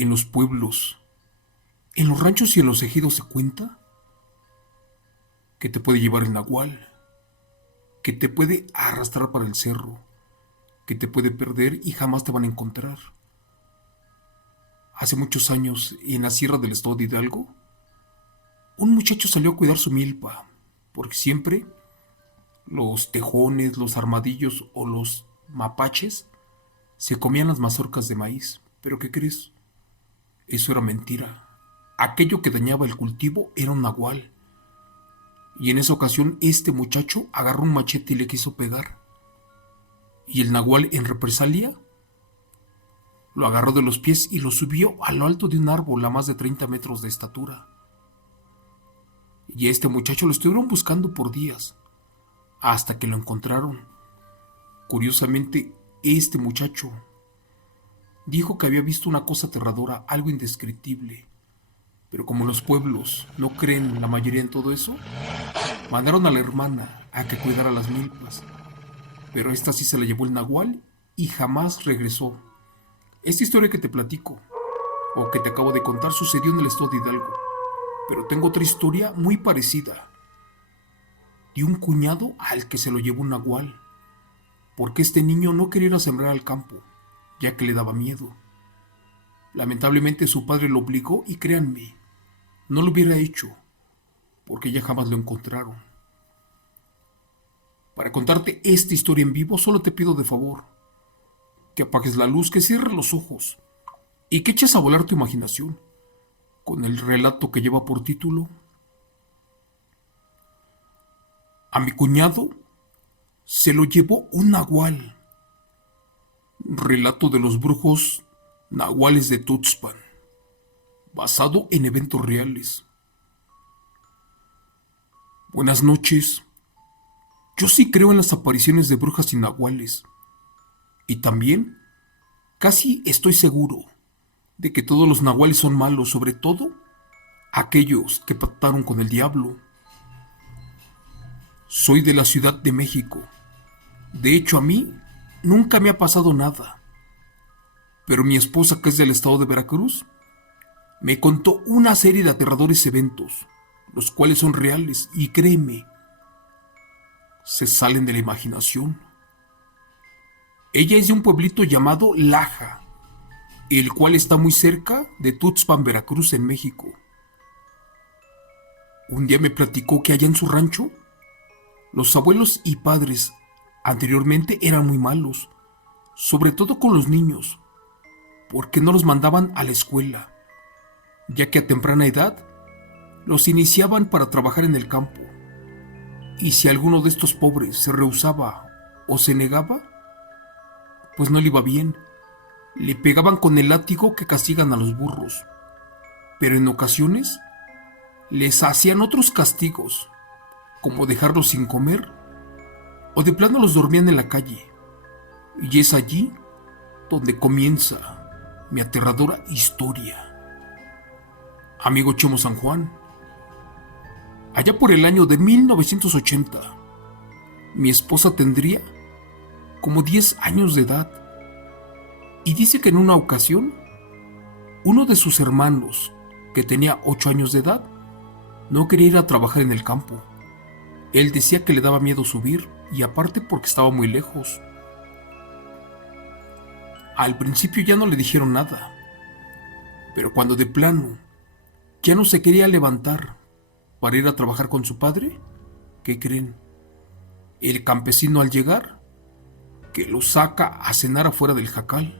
En los pueblos, en los ranchos y en los ejidos se cuenta que te puede llevar el nahual, que te puede arrastrar para el cerro, que te puede perder y jamás te van a encontrar. Hace muchos años, en la sierra del estado de Hidalgo, un muchacho salió a cuidar su milpa, porque siempre los tejones, los armadillos o los mapaches se comían las mazorcas de maíz. ¿Pero qué crees? Eso era mentira. Aquello que dañaba el cultivo era un nahual. Y en esa ocasión este muchacho agarró un machete y le quiso pegar. Y el nahual, en represalia, lo agarró de los pies y lo subió a lo alto de un árbol a más de 30 metros de estatura. Y a este muchacho lo estuvieron buscando por días, hasta que lo encontraron. Curiosamente, este muchacho dijo que había visto una cosa aterradora, algo indescriptible. Pero como los pueblos no creen la mayoría en todo eso, mandaron a la hermana a que cuidara las milpas. Pero esta sí se la llevó el nahual y jamás regresó. Esta historia que te platico, o que te acabo de contar, sucedió en el estado de Hidalgo. Pero tengo otra historia muy parecida, de un cuñado al que se lo llevó un nahual, porque este niño no quería ir a sembrar al campo, ya que le daba miedo. Lamentablemente su padre lo obligó y créanme, no lo hubiera hecho, porque ya jamás lo encontraron. Para contarte esta historia en vivo, solo te pido de favor que apagues la luz, que cierres los ojos y que eches a volar tu imaginación con el relato que lleva por título A mi cuñado se lo llevó un nahual. Relato de los brujos nahuales de Tuxpan, basado en eventos reales. Buenas noches. Yo sí creo en las apariciones de brujas y nahuales. Y también, casi estoy seguro de que todos los nahuales son malos, sobre todo aquellos que pactaron con el diablo. Soy de la Ciudad de México. De hecho, a mí nunca me ha pasado nada. Pero mi esposa, que es del estado de Veracruz, me contó una serie de aterradores eventos, los cuales son reales y créeme, se salen de la imaginación. Ella es de un pueblito llamado Laja, el cual está muy cerca de Tuxpan, Veracruz, en México. Un día me platicó que allá en su rancho, los abuelos y padres anteriormente eran muy malos, sobre todo con los niños, porque no los mandaban a la escuela, ya que a temprana edad los iniciaban para trabajar en el campo. Y si alguno de estos pobres se rehusaba o se negaba, pues no le iba bien. Le pegaban con el látigo que castigan a los burros, pero en ocasiones les hacían otros castigos, como dejarlos sin comer o de plano los dormían en la calle. Y es allí donde comienza mi aterradora historia. Amigo Chemo San Juan, allá por el año de 1980, mi esposa tendría como 10 años de edad. Y dice que en una ocasión, uno de sus hermanos, que tenía 8 años de edad, no quería ir a trabajar en el campo. Él decía que le daba miedo subir, y aparte porque estaba muy lejos. Al principio ya no le dijeron nada, pero cuando de plano ya no se quería levantar para ir a trabajar con su padre, ¿qué creen? El campesino, al llegar, que lo saca a cenar afuera del jacal.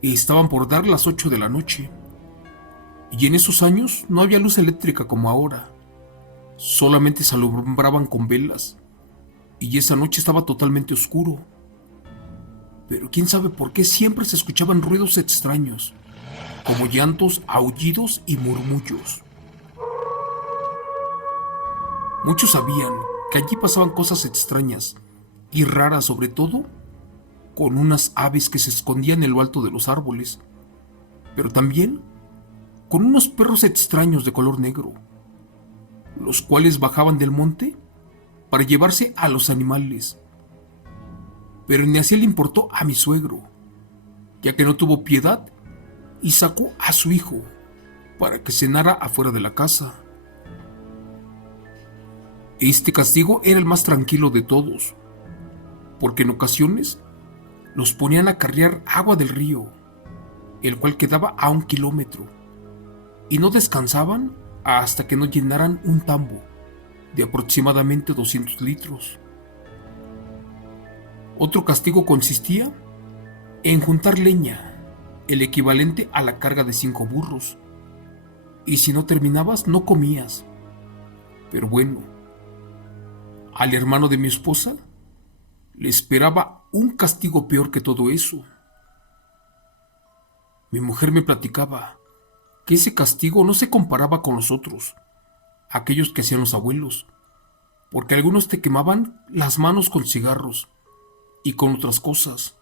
Y estaban por dar las 8 de la noche. Y en esos años no había luz eléctrica como ahora. Solamente se alumbraban con velas. Y esa noche estaba totalmente oscuro. Pero quién sabe por qué siempre se escuchaban ruidos extraños, como llantos, aullidos y murmullos. Muchos sabían que allí pasaban cosas extrañas y raras, sobre todo con unas aves que se escondían en lo alto de los árboles, pero también con unos perros extraños de color negro, los cuales bajaban del monte para llevarse a los animales. Pero ni así le importó a mi suegro, ya que no tuvo piedad y sacó a su hijo para que cenara afuera de la casa. Este castigo era el más tranquilo de todos, porque en ocasiones los ponían a carrear agua del río, el cual quedaba a 1 kilómetro, y no descansaban hasta que no llenaran un tambo de aproximadamente 200 litros. Otro castigo consistía en juntar leña, el equivalente a la carga de 5 burros, y si no terminabas no comías. Pero bueno, al hermano de mi esposa le esperaba un castigo peor que todo eso. Mi mujer me platicaba que ese castigo no se comparaba con los otros, aquellos que hacían los abuelos, porque algunos te quemaban las manos con cigarros y con otras cosas.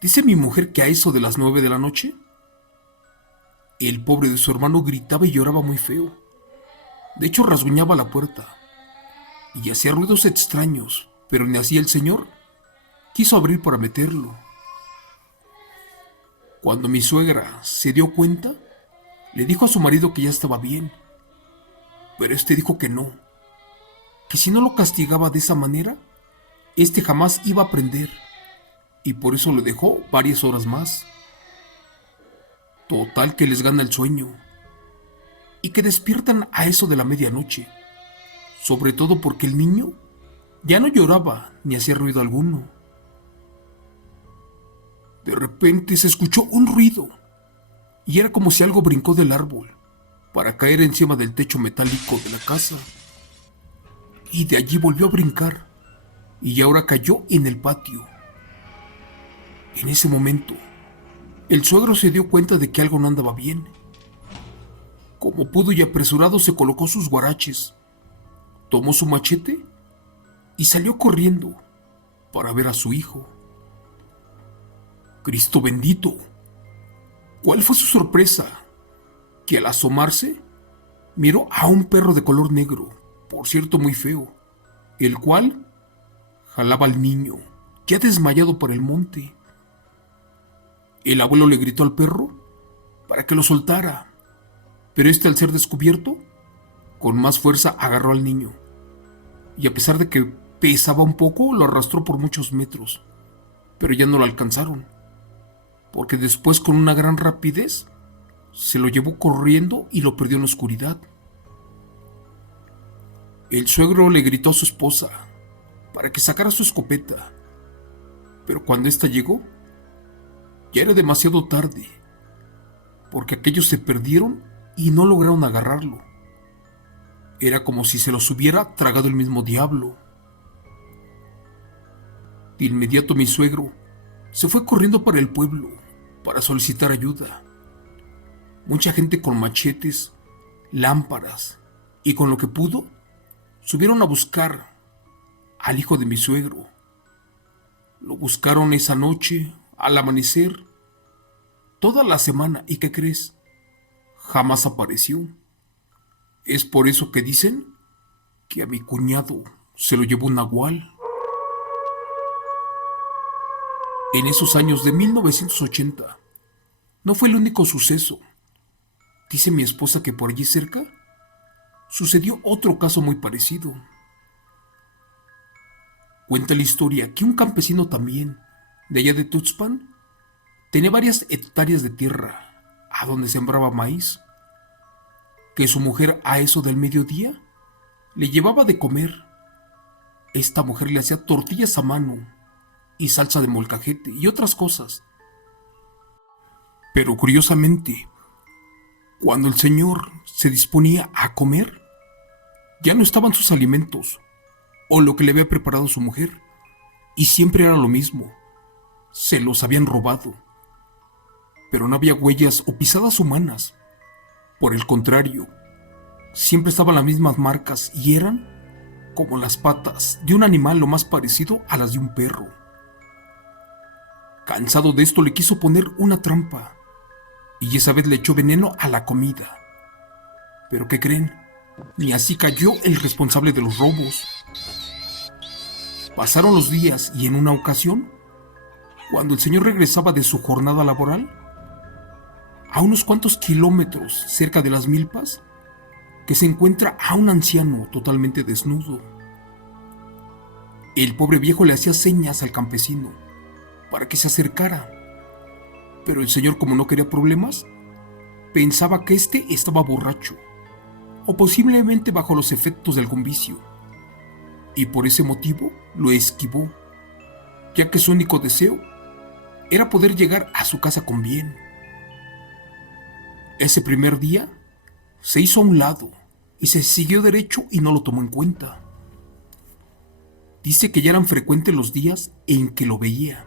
Dice mi mujer que a eso de las 9 de la noche, el pobre de su hermano gritaba y lloraba muy feo. De hecho, rasguñaba la puerta y hacía ruidos extraños, pero ni así el señor quiso abrir para meterlo. Cuando mi suegra se dio cuenta, le dijo a su marido que ya estaba bien, pero este dijo que no, que si no lo castigaba de esa manera, este jamás iba a aprender, y por eso lo dejó varias horas más. Total que les gana el sueño, y que despiertan a eso de la medianoche, sobre todo porque el niño ya no lloraba ni hacía ruido alguno. De repente se escuchó un ruido, y era como si algo brincó del árbol para caer encima del techo metálico de la casa, y de allí volvió a brincar, y ahora cayó en el patio. En ese momento, el suegro se dio cuenta de que algo no andaba bien. Como pudo y apresurado se colocó sus guaraches, tomó su machete y salió corriendo para ver a su hijo. ¡Cristo bendito! ¿Cuál fue su sorpresa? Que al asomarse, miró a un perro de color negro, por cierto muy feo, el cual jalaba al niño, ya desmayado por el monte. El abuelo le gritó al perro para que lo soltara, pero este, al ser descubierto, con más fuerza agarró al niño, y a pesar de que pesaba un poco, lo arrastró por muchos metros, pero ya no lo alcanzaron, porque después, con una gran rapidez, se lo llevó corriendo y lo perdió en la oscuridad. El suegro le gritó a su esposa para que sacara su escopeta, pero cuando ésta llegó, ya era demasiado tarde, porque aquellos se perdieron y no lograron agarrarlo. Era como si se los hubiera tragado el mismo diablo. De inmediato mi suegro se fue corriendo para el pueblo para solicitar ayuda. Mucha gente con machetes, lámparas y con lo que pudo subieron a buscar al hijo de mi suegro. Lo buscaron esa noche, al amanecer, toda la semana, y ¿qué crees? Jamás apareció. Es por eso que dicen que a mi cuñado se lo llevó un nahual. En esos años de 1980, no fue el único suceso. Dice mi esposa que por allí cerca sucedió otro caso muy parecido. Cuenta la historia que un campesino también, de allá de Tuxpan, tenía varias hectáreas de tierra a donde sembraba maíz, que su mujer a eso del mediodía le llevaba de comer. Esta mujer le hacía tortillas a mano y salsa de molcajete y otras cosas. Pero curiosamente, cuando el señor se disponía a comer, ya no estaban sus alimentos o lo que le había preparado su mujer, y siempre era lo mismo: se los habían robado. Pero no había huellas o pisadas humanas. Por el contrario, siempre estaban las mismas marcas y eran como las patas de un animal lo más parecido a las de un perro. Cansado de esto, le quiso poner una trampa y esa vez le echó veneno a la comida. ¿Pero qué creen? Ni así cayó el responsable de los robos. Pasaron los días y en una ocasión, cuando el señor regresaba de su jornada laboral, a unos cuantos kilómetros cerca de las milpas, que se encuentra a un anciano totalmente desnudo. El pobre viejo le hacía señas al campesino para que se acercara, pero el señor, como no quería problemas, pensaba que éste estaba borracho o posiblemente bajo los efectos de algún vicio, y por ese motivo lo esquivó, ya que su único deseo era poder llegar a su casa con bien. Ese primer día se hizo a un lado y se siguió derecho y no lo tomó en cuenta. Dice que ya eran frecuentes los días en que lo veía.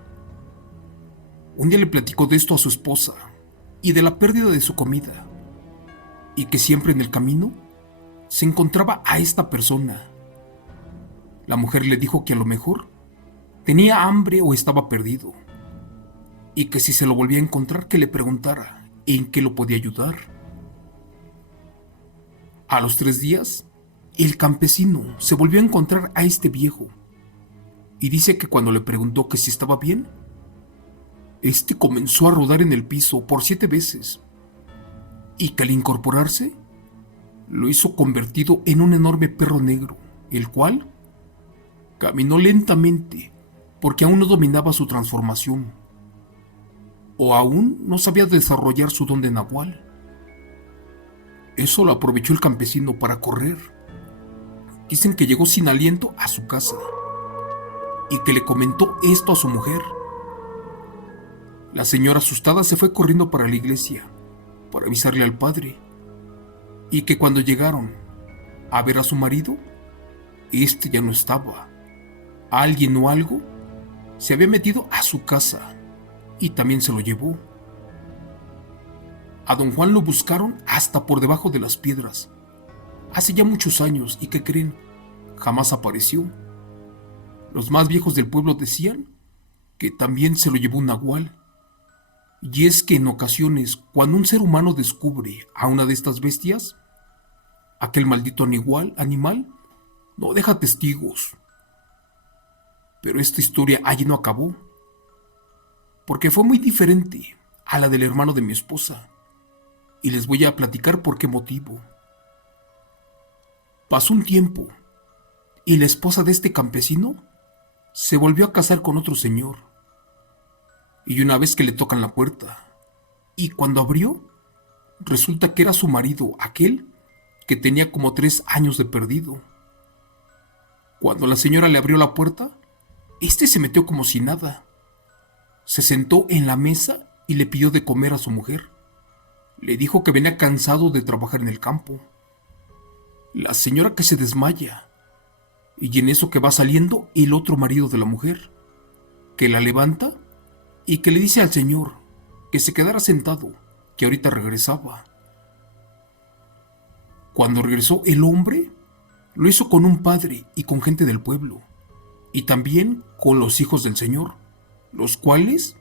Un día le platicó de esto a su esposa y de la pérdida de su comida, y que siempre en el camino se encontraba a esta persona. La mujer le dijo que a lo mejor tenía hambre o estaba perdido, y que si se lo volvía a encontrar, que le preguntara en qué lo podía ayudar. A los 3 días, el campesino se volvió a encontrar a este viejo, y dice que cuando le preguntó que si estaba bien, este comenzó a rodar en el piso por 7 veces, y que al incorporarse, lo hizo convertido en un enorme perro negro, el cual caminó lentamente porque aún no dominaba su transformación, o aún no sabía desarrollar su don de nahual. Eso lo aprovechó el campesino para correr. Dicen que llegó sin aliento a su casa y que le comentó esto a su mujer. La señora, asustada, se fue corriendo para la iglesia para avisarle al padre, y que cuando llegaron a ver a su marido, este ya no estaba. Alguien o algo se había metido a su casa y también se lo llevó. A don Juan lo buscaron hasta por debajo de las piedras, hace ya muchos años, y ¿qué creen? Jamás apareció. Los más viejos del pueblo decían que también se lo llevó un nahual. Y es que en ocasiones, cuando un ser humano descubre a una de estas bestias, aquel maldito animal no deja testigos. Pero esta historia allí no acabó, porque fue muy diferente a la del hermano de mi esposa, y les voy a platicar por qué motivo. Pasó un tiempo, y la esposa de este campesino se volvió a casar con otro señor. Y una vez que le tocan la puerta, y cuando abrió, resulta que era su marido, aquel que tenía como 3 años de perdido. Cuando la señora le abrió la puerta, este se metió como si nada. Se sentó en la mesa y le pidió de comer a su mujer. Le dijo que venía cansado de trabajar en el campo. La señora que se desmaya, y en eso que va saliendo el otro marido de la mujer, que la levanta y que le dice al señor que se quedara sentado, que ahorita regresaba. Cuando regresó el hombre, lo hizo con un padre y con gente del pueblo, y también con los hijos del señor, los cuales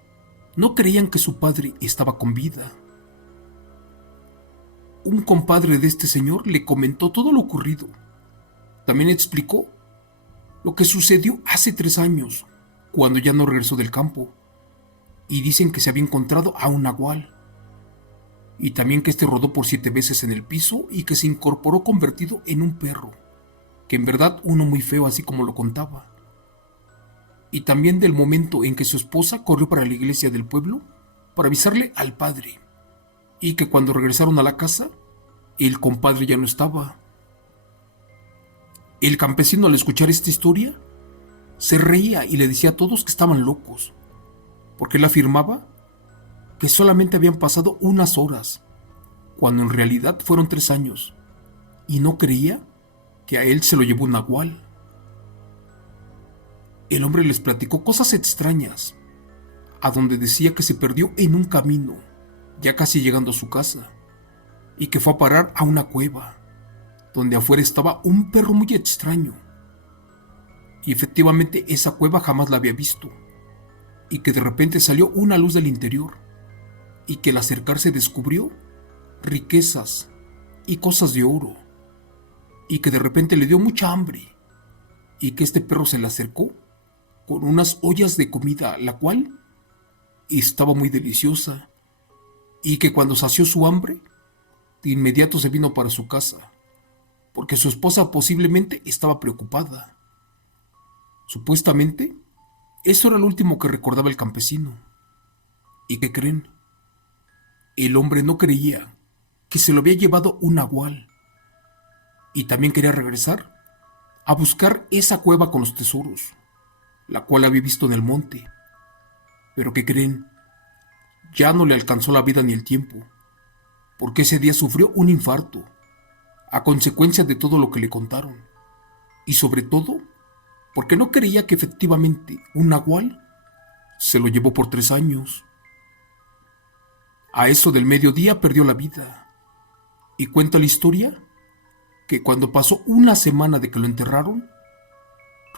no creían que su padre estaba con vida. Un compadre de este señor le comentó todo lo ocurrido. También explicó lo que sucedió hace 3 años, cuando ya no regresó del campo, y dicen que se había encontrado a un nahual, y también que este rodó por 7 veces en el piso y que se incorporó convertido en un perro, que en verdad uno muy feo, así como lo contaba. Y también del momento en que su esposa corrió para la iglesia del pueblo para avisarle al padre, y que cuando regresaron a la casa, el compadre ya no estaba. El campesino, al escuchar esta historia, se reía y le decía a todos que estaban locos, porque él afirmaba que solamente habían pasado unas horas, cuando en realidad fueron 3 años, y no creía que a él se lo llevó un nahual. El hombre les platicó cosas extrañas, a donde decía que se perdió en un camino, ya casi llegando a su casa, y que fue a parar a una cueva, donde afuera estaba un perro muy extraño. Y efectivamente esa cueva jamás la había visto, y que de repente salió una luz del interior, y que al acercarse descubrió riquezas y cosas de oro, y que de repente le dio mucha hambre, y que este perro se le acercó con unas ollas de comida, la cual estaba muy deliciosa, y que cuando sació su hambre, de inmediato se vino para su casa, porque su esposa posiblemente estaba preocupada. Supuestamente, eso era lo último que recordaba el campesino. ¿Y qué creen? El hombre no creía que se lo había llevado un nahual y también quería regresar a buscar esa cueva con los tesoros, la cual había visto en el monte. Pero ¿qué creen? Ya no le alcanzó la vida ni el tiempo, porque ese día sufrió un infarto a consecuencia de todo lo que le contaron, y sobre todo porque no creía que efectivamente un nahual se lo llevó por 3 años. A eso del mediodía perdió la vida, y cuenta la historia que cuando pasó una semana de que lo enterraron,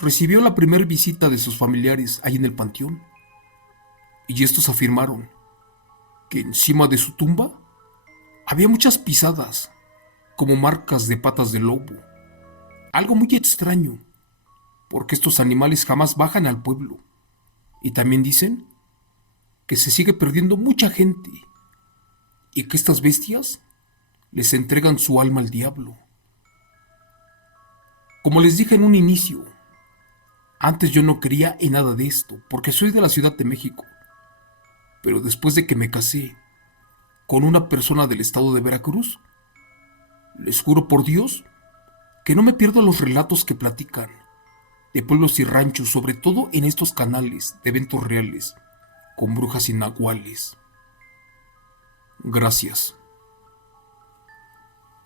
recibió la primera visita de sus familiares ahí en el panteón, y estos afirmaron que encima de su tumba había muchas pisadas, como marcas de patas de lobo. Algo muy extraño, porque estos animales jamás bajan al pueblo. Y también dicen que se sigue perdiendo mucha gente y que estas bestias les entregan su alma al diablo. Como les dije en un inicio, antes yo no creía en nada de esto, porque soy de la Ciudad de México. Pero después de que me casé con una persona del estado de Veracruz, les juro por Dios que no me pierdo los relatos que platican de pueblos y ranchos, sobre todo en estos canales de eventos reales, con brujas y nahuales. Gracias.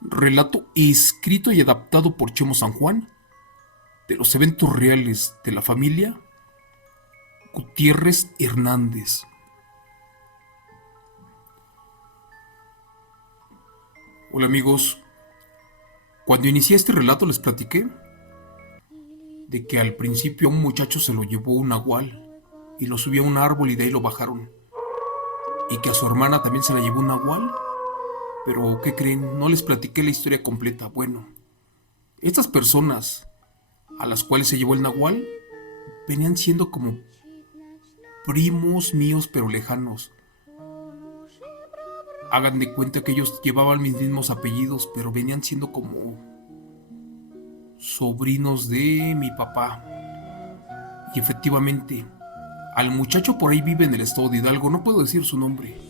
Relato escrito y adaptado por Chemo San Juan de los eventos reales de la familia Gutiérrez Hernández. Hola amigos, cuando inicié este relato les platiqué de que al principio un muchacho se lo llevó un nahual y lo subió a un árbol y de ahí lo bajaron. Y que a su hermana también se la llevó un nahual. Pero, ¿qué creen? No les platiqué la historia completa. Bueno, estas personas a las cuales se llevó el nahual venían siendo como primos míos pero lejanos. Hagan de cuenta que ellos llevaban mis mismos apellidos, pero venían siendo como sobrinos de mi papá. Y efectivamente, al muchacho por ahí vive en el estado de Hidalgo, no puedo decir su nombre.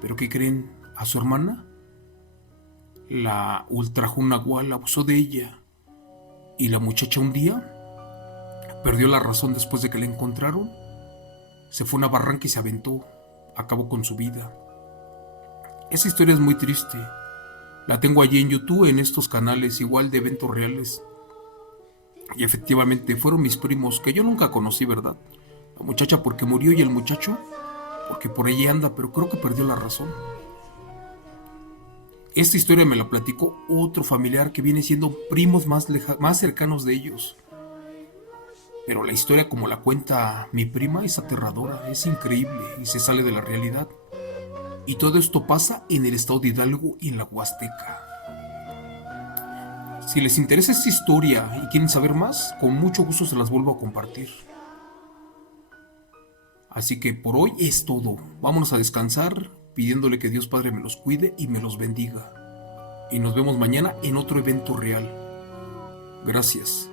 Pero ¿qué creen? A su hermana la ultrajó un nahual, abusó de ella. Y la muchacha un día perdió la razón después de que la encontraron. Se fue a una barranca y se aventó. Acabó con su vida. Esa historia es muy triste. La tengo allí en YouTube, en estos canales igual de eventos reales. Y efectivamente fueron mis primos, que yo nunca conocí, ¿verdad? La muchacha porque murió y el muchacho porque por allí anda, pero creo que perdió la razón. Esta historia me la platicó otro familiar que viene siendo primos más cercanos de ellos. Pero la historia como la cuenta mi prima es aterradora, es increíble y se sale de la realidad. Y todo esto pasa en el estado de Hidalgo y en la Huasteca. Si les interesa esta historia y quieren saber más, con mucho gusto se las vuelvo a compartir. Así que por hoy es todo. Vámonos a descansar, pidiéndole que Dios Padre me los cuide y me los bendiga. Y nos vemos mañana en otro evento real. Gracias.